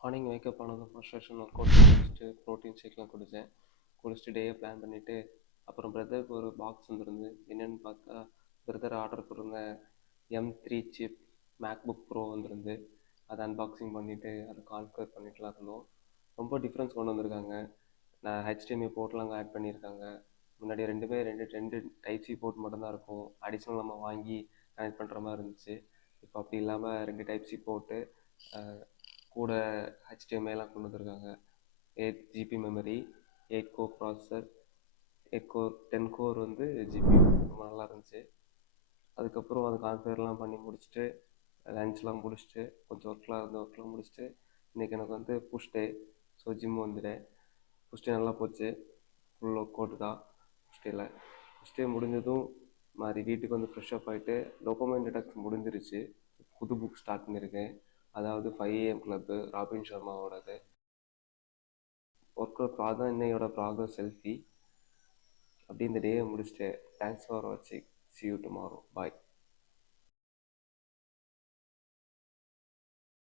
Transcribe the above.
Morning wake up ஆனதும் first session work out முடிச்சுட்டு protein ஷேக்லாம் குடிச்சிட்டு டேயை பிளான் பண்ணிவிட்டு அப்புறம் பிரதருக்கு ஒரு பாக்ஸ் வந்துருந்து. என்னென்னு பார்த்தா பிரதர் ஆர்டர் போட்டிருந்த M3 சிப் மேக்புக் ப்ரோ வந்துருந்து. அதை அன்பாக்சிங் பண்ணிவிட்டு அதை கான்ஃபிகர் பண்ணிட்டுலாம் இருந்தோம். ரொம்ப டிஃப்ரென்ஸ் கொண்டு வந்திருக்காங்க. நான் HDMI போர்ட்லாம் ஆட் பண்ணியிருக்காங்க. முன்னாடி ரெண்டு டைப் சி போர்ட் மட்டும்தான் இருக்கும். அடிஷ்னல் நம்ம வாங்கி கனெக்ட் பண்ணுற மாதிரி இருந்துச்சு. இப்போ அப்படி இல்லாமல் 2 டைப் சி போர்ட்டு கூட HDMIலாம் கொண்டு வந்திருக்காங்க. 8 GB memory, 8 core processor, 10 core வந்து GPU. ரொம்ப நல்லா இருந்துச்சு. அதுக்கப்புறம் அதை கான்ஃபிகர்லாம் பண்ணி முடிச்சுட்டு லன்ச்லாம் முடிச்சுட்டு கொஞ்சம் ஒர்க்லாம் முடிச்சுட்டு இன்றைக்கி எனக்கு வந்து புஷ் டே. ஸோ ஜிம் வந்துட்டேன். புஷ் டே நல்லா போச்சு. ஃபுல் ஒர்க் அவுட் தான் புஷ் டே முடிஞ்சதும் மாதிரி வீட்டுக்கு வந்து ஃப்ரெஷ் அப் ஆகிட்டு டோபமைன் டிடாக்ஸ் முடிஞ்சிருச்சு. புது புக் ஸ்டார்ட் பண்ணியிருக்கேன். அதாவது 5 AM கிளப்பு ராபின் சர்மாவோடது. ஒர்க் அவுட் அதான் இன்னையோட ப்ராக்ரஸ் செல்ஃபி. அப்படி இந்த டேயை முடிச்சுட்டு தேங்க்ஸ் ஃபார் வாட்சிங். See you tomorrow. Bye.